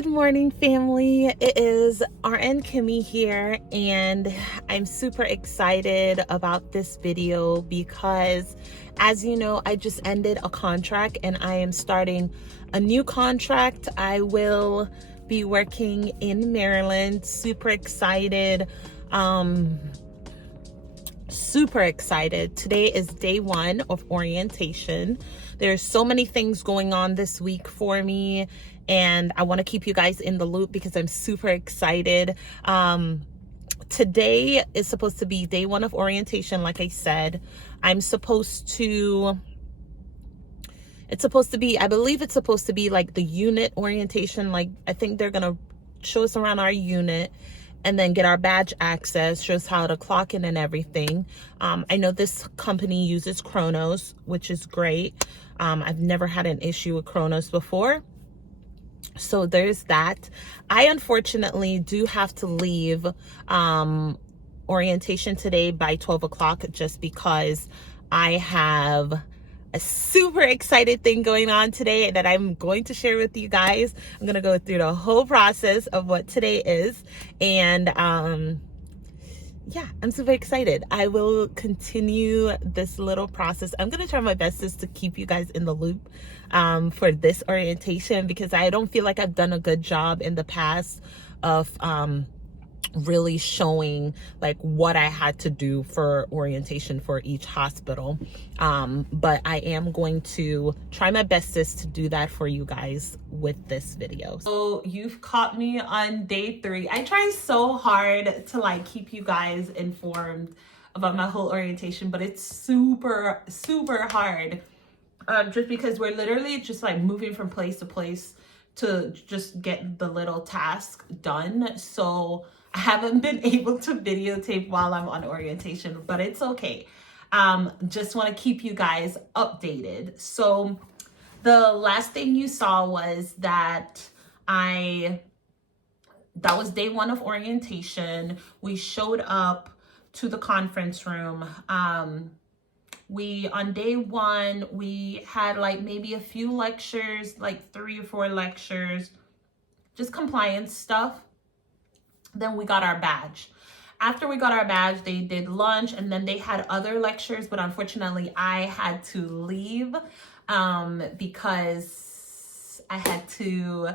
Good morning, family. It is RN Kimmy here, and I'm super excited about this video because, as you know, I just ended a contract and I am starting a new contract. I will be working in Maryland. Super excited. Super excited. Today is day one of orientation. There's so many things going on this week for me, and I want to keep you guys in the loop because I'm super excited. Today is supposed to be day one of orientation. Like I said, I'm supposed to, it's supposed to be, I believe it's supposed to be like the unit orientation. Like, I think they're going to show us around our unit and then get our badge access, shows how to clock in and everything. I know this company uses Chronos, which is great. I've never had an issue with Chronos before. So there's that. I unfortunately do have to leave orientation today by 12 o'clock just because I have a super excited thing going on today that I'm going to share with you guys. I'm going to go through the whole process of what today is. And yeah, I'm super excited. I will continue this little process. I'm going to try my best just to keep you guys in the loop for this orientation because I don't feel like I've done a good job in the past of really showing like what I had to do for orientation for each hospital. But I am going to try my bestest to do that for you guys with this video. So you've caught me on day 3. I try so hard to like keep you guys informed about my whole orientation, but it's super hard. Just because we're literally just like moving from place to place to just get the little task done. So I haven't been able to videotape while I'm on orientation, but it's okay. Just want to keep you guys updated. So the last thing you saw was that that was day 1 of orientation. We showed up to the conference room. On day 1, we had like maybe a few lectures, like 3 or 4 lectures, just compliance stuff. Then we got our badge. After we got our badge, they did lunch and then they had other lectures, but unfortunately I had to leave because I had to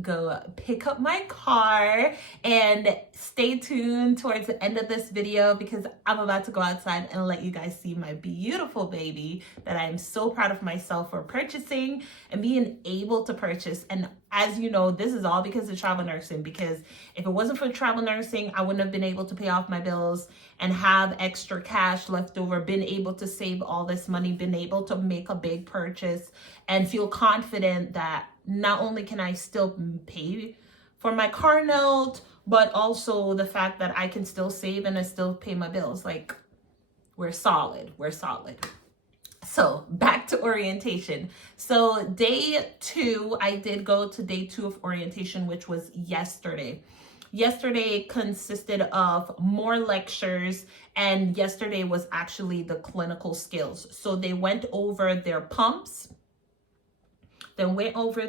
go pick up my car. And stay tuned towards the end of this video because I'm about to go outside and let you guys see my beautiful baby that I am so proud of myself for purchasing and being able to purchase. And as you know, this is all because of travel nursing, because if it wasn't for travel nursing, I wouldn't have been able to pay off my bills and have extra cash left over, been able to save all this money, been able to make a big purchase and feel confident that not only can I still pay for my car note, but also the fact that I can still save and I still pay my bills. Like, we're solid. So back to orientation. So day 2, I did go to day 2 of orientation, which was yesterday. Yesterday consisted of more lectures, and yesterday was actually the clinical skills. So they went over their pumps. They went over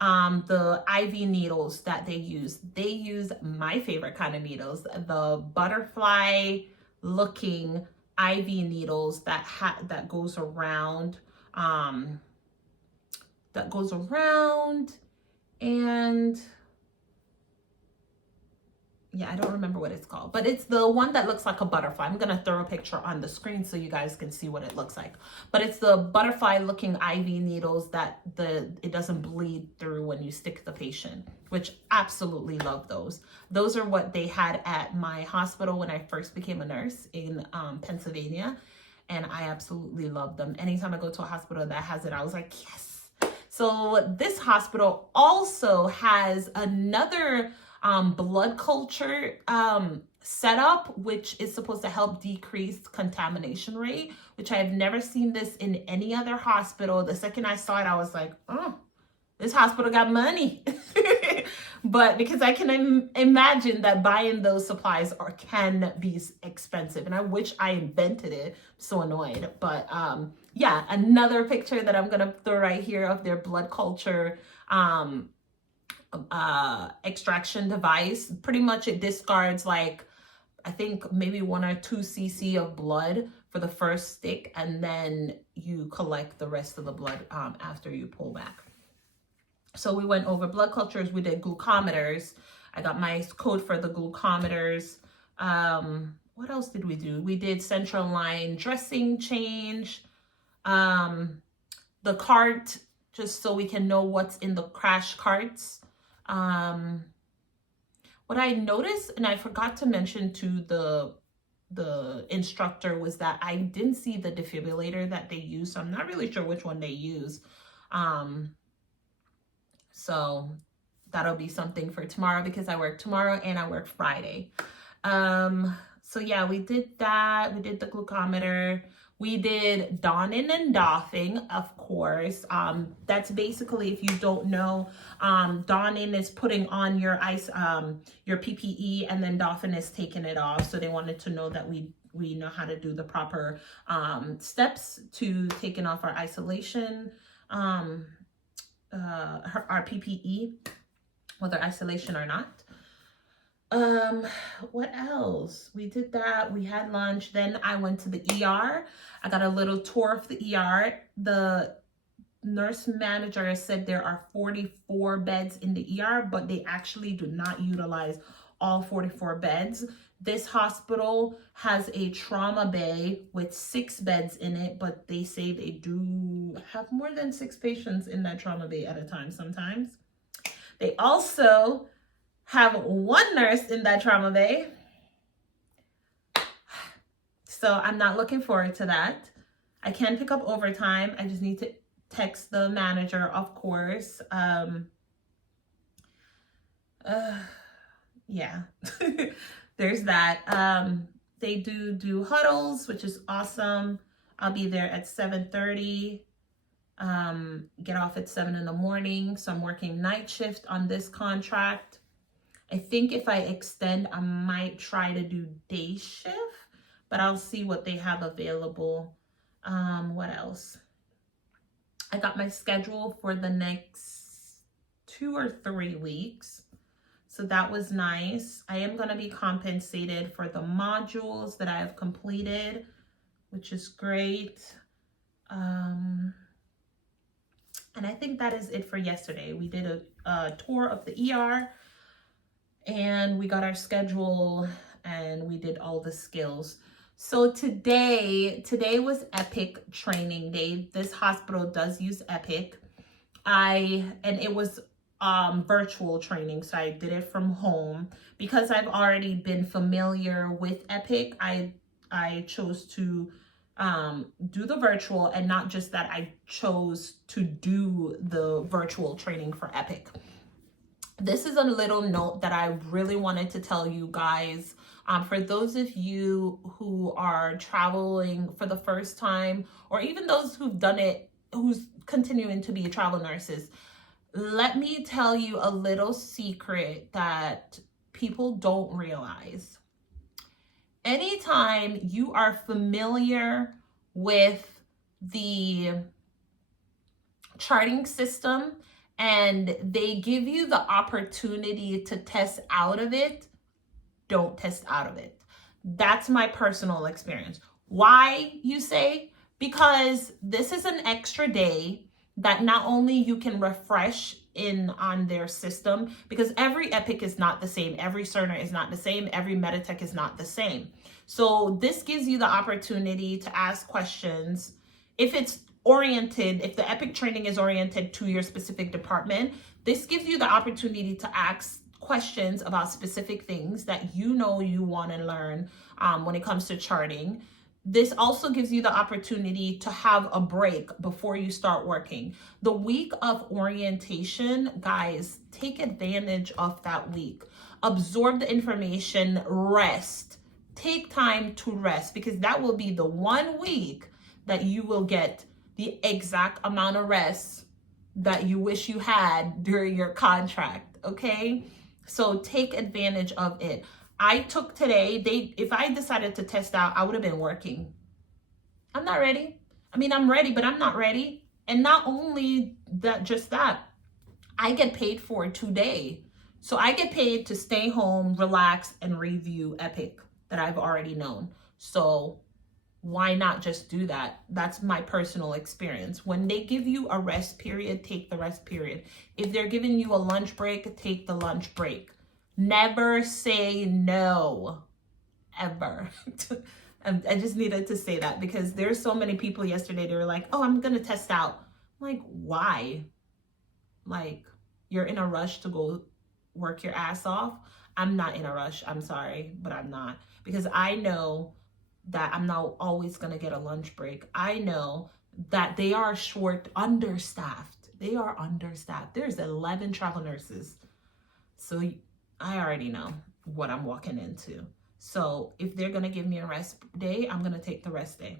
the IV needles that they use. They use my favorite kind of needles, the butterfly looking IV needles that goes around and yeah, I don't remember what it's called, but it's the one that looks like a butterfly. I'm going to throw a picture on the screen so you guys can see what it looks like. But it's the butterfly looking IV needles that it doesn't bleed through when you stick the patient, which absolutely love those. Those are what they had at my hospital when I first became a nurse in Pennsylvania. And I absolutely love them. Anytime I go to a hospital that has it, I was like, yes. So this hospital also has another blood culture setup, which is supposed to help decrease contamination rate, which I have never seen this in any other hospital. The second I saw it, I was like, oh, this hospital got money. But because I can imagine that buying those supplies can be expensive, and I wish I invented it. I'm so annoyed. But yeah, another picture that I'm gonna throw right here of their blood culture extraction device. Pretty much it discards like, I think maybe 1 or 2 cc of blood for the first stick, and then you collect the rest of the blood after you pull back. So we went over blood cultures, we did glucometers. I got my code for the glucometers. What else did we do? We did central line dressing change. The cart, just so we can know what's in the crash carts. What I noticed, and I forgot to mention to the instructor, was that I didn't see the defibrillator that they use, so I'm not really sure which one they use. So that'll be something for tomorrow, because I work tomorrow and I work Friday. So yeah, we did that. We did the glucometer. We did donning and doffing, of course. That's basically, if you don't know, donning is putting on your your PPE, and then doffing is taking it off. So they wanted to know that we know how to do the proper steps to taking off our isolation, our PPE, whether isolation or not. What else? We did that. We had lunch. Then I went to the ER. I got a little tour of the ER. The nurse manager said there are 44 beds in the ER, but they actually do not utilize all 44 beds. This hospital has a trauma bay with 6 beds in it, but they say they do have more than 6 patients in that trauma bay at a time sometimes. They also have 1 nurse in that trauma bay. So I'm not looking forward to that. I can pick up overtime. I just need to text the manager, of course. Yeah, there's that. They do huddles, which is awesome. I'll be there at 7:30. Get off at 7 in the morning. So I'm working night shift on this contract. I think if I extend, I might try to do day shift, but I'll see what they have available. What else? I got my schedule for the next 2 or 3 weeks. So that was nice. I am going to be compensated for the modules that I have completed, which is great. And I think that is it for yesterday. We did a tour of the ER, and we got our schedule, and we did all the skills. So today was Epic training day. This hospital does use Epic. And it was virtual training, so I did it from home. Because I've already been familiar with Epic, I chose to do the virtual, and not just that, I chose to do the virtual training for Epic. This is a little note that I really wanted to tell you guys. For those of you who are traveling for the first time, or even those who've done it, who's continuing to be travel nurses, let me tell you a little secret that people don't realize. Anytime you are familiar with the charting system and they give you the opportunity to test out of it, don't test out of it. That's my personal experience. Why, you say? Because this is an extra day that not only you can refresh in on their system, because every Epic is not the same, every Cerner is not the same, every Meditech is not the same. So this gives you the opportunity to ask questions. If it's oriented, if the Epic training is oriented to your specific department, this gives you the opportunity to ask questions about specific things that you know you want to learn when it comes to charting. This also gives you the opportunity to have a break before you start working. The week of orientation, guys, take advantage of that week. Absorb the information, rest. Take time to rest, because that will be the one week that you will get the exact amount of rest that you wish you had during your contract, okay? So take advantage of it. I took today, if I decided to test out, I would have been working. I'm not ready. I mean, I'm ready, but I'm not ready. And not only that, just that, I get paid for today. So I get paid to stay home, relax, and review Epic that I've already known. So why not just do that? That's my personal experience. When they give you a rest period, take the rest period. If they're giving you a lunch break, take the lunch break. Never say no, ever. I just needed to say that because there's so many people yesterday, they were like, oh, I'm gonna test out. I'm like, why? Like, you're in a rush to go work your ass off. I'm not in a rush. I'm sorry, but I'm not. Because I know that I'm not always going to get a lunch break. I know that they are understaffed. They are understaffed. There's 11 travel nurses. So I already know what I'm walking into. So if they're going to give me a rest day, I'm going to take the rest day.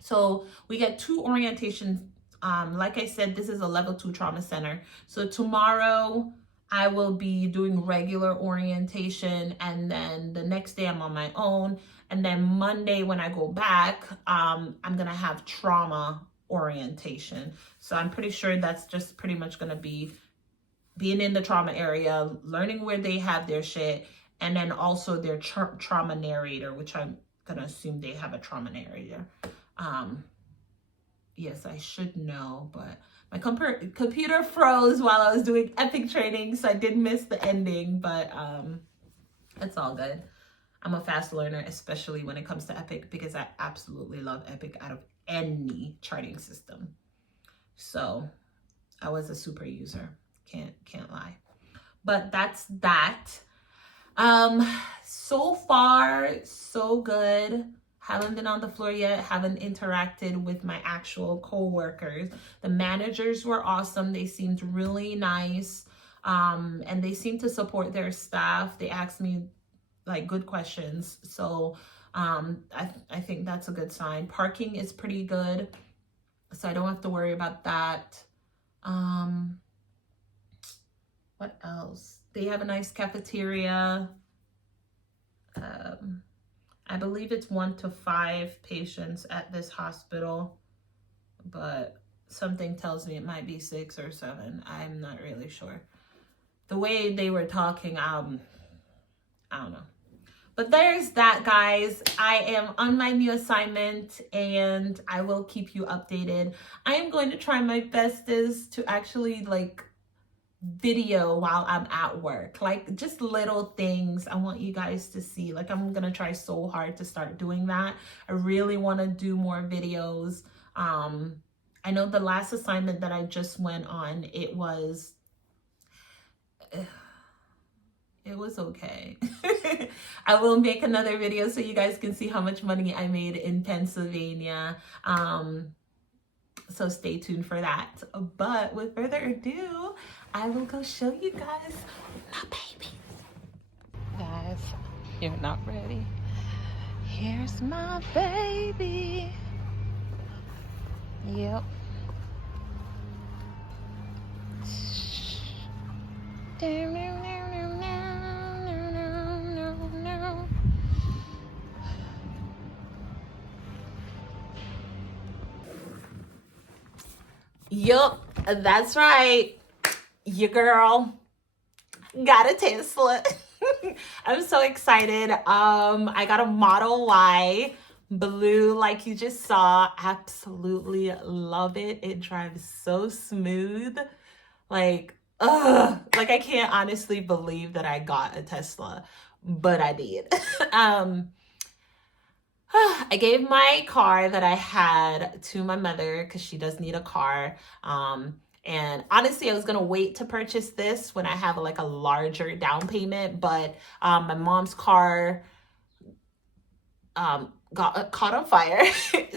So we get 2 orientations. Like I said, this is a level 2 trauma center. So tomorrow I will be doing regular orientation, and then the next day I'm on my own. And then Monday when I go back, I'm gonna have trauma orientation. So I'm pretty sure that's just pretty much gonna be being in the trauma area, learning where they have their shit, and then also their trauma narrator, which I'm gonna assume they have a trauma narrator. Yes, I should know, but my computer froze while I was doing Epic training, so I did miss the ending, but it's all good. I'm a fast learner, especially when it comes to Epic, because I absolutely love Epic out of any charting system. So I was a super user, can't lie. But that's that. So far, so good. Haven't been on the floor yet, haven't interacted with my actual co-workers. The managers were awesome. They seemed really nice. And they seemed to support their staff. They asked me like good questions. So I think that's a good sign. Parking is pretty good, so I don't have to worry about that. What else? They have a nice cafeteria. I believe it's 1 to 5 patients at this hospital, but something tells me it might be 6 or 7. I'm not really sure. The way they were talking, I don't know. But there's that, guys. I am on my new assignment and I will keep you updated. I am going to try my bestest to actually like video while I'm at work, like just little things I want you guys to see. Like I'm gonna try so hard to start doing that. I really want to do more videos. I know the last assignment that I just went on, it was okay. I will make another video so you guys can see how much money I made in Pennsylvania. So stay tuned for that. But with further ado, I will go show you guys my baby. Guys, you're not ready. Here's my baby. Yep. Yup, that's right. Your girl got a Tesla. I'm so excited. I got a Model Y, blue, like you just saw. Absolutely love it. It drives so smooth. Like I can't honestly believe that I got a Tesla, but I did. I gave my car that I had to my mother because she does need a car. And honestly, I was going to wait to purchase this when I have like a larger down payment, but my mom's car got caught on fire.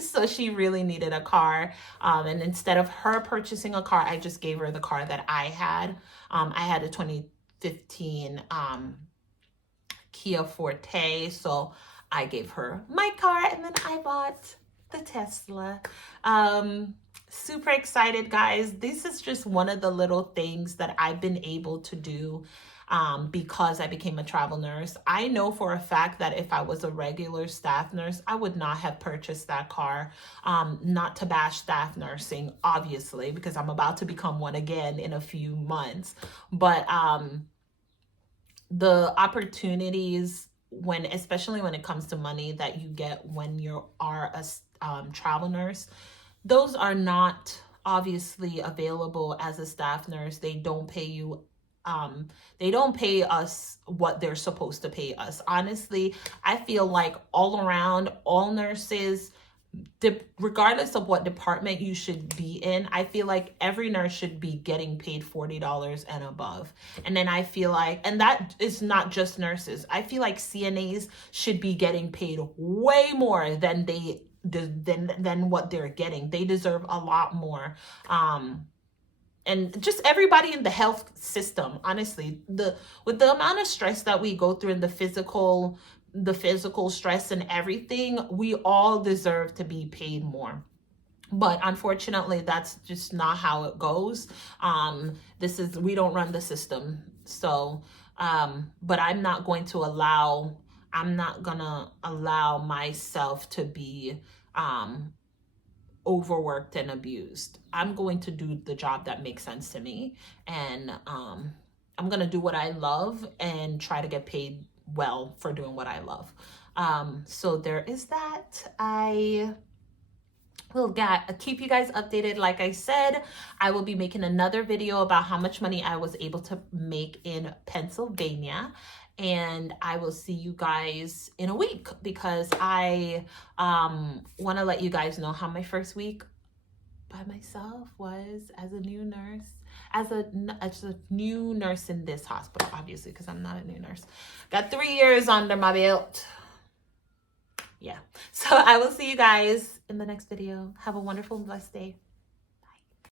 So she really needed a car. And instead of her purchasing a car, I just gave her the car that I had. I had a 2015 Kia Forte. So I gave her my car and then I bought the Tesla. Super excited, guys. This is just one of the little things that I've been able to do because I became a travel nurse. I know for a fact that if I was a regular staff nurse, I would not have purchased that car. Not to bash staff nursing, obviously, because I'm about to become one again in a few months. But the opportunities when, especially when it comes to money that you get when you are a travel nurse, those are not obviously available as a staff nurse. They don't pay you they don't pay us what they're supposed to pay us. Honestly, I feel like all around, all nurses, regardless of what department you should be in, I feel like every nurse should be getting paid $40 and above. And then I feel like, and that is not just nurses, I feel like CNAs should be getting paid way more than than what they're getting. They deserve a lot more. And just everybody in the health system, honestly, with the amount of stress that we go through in the physical stress and everything, we all deserve to be paid more. But unfortunately, that's just not how it goes. We don't run the system. So, but I'm not gonna allow myself to be overworked and abused. I'm going to do the job that makes sense to me, and I'm gonna do what I love and try to get paid well for doing what I love. So there is that. I will keep you guys updated. Like I said, I will be making another video about how much money I was able to make in Pennsylvania, and I will see you guys in a week, because I want to let you guys know how my first week by myself was as a new nurse, as a new nurse in this hospital, obviously, because I'm not a new nurse. Got 3 years under my belt. Yeah. So I will see you guys in the next video. Have a wonderful and blessed day.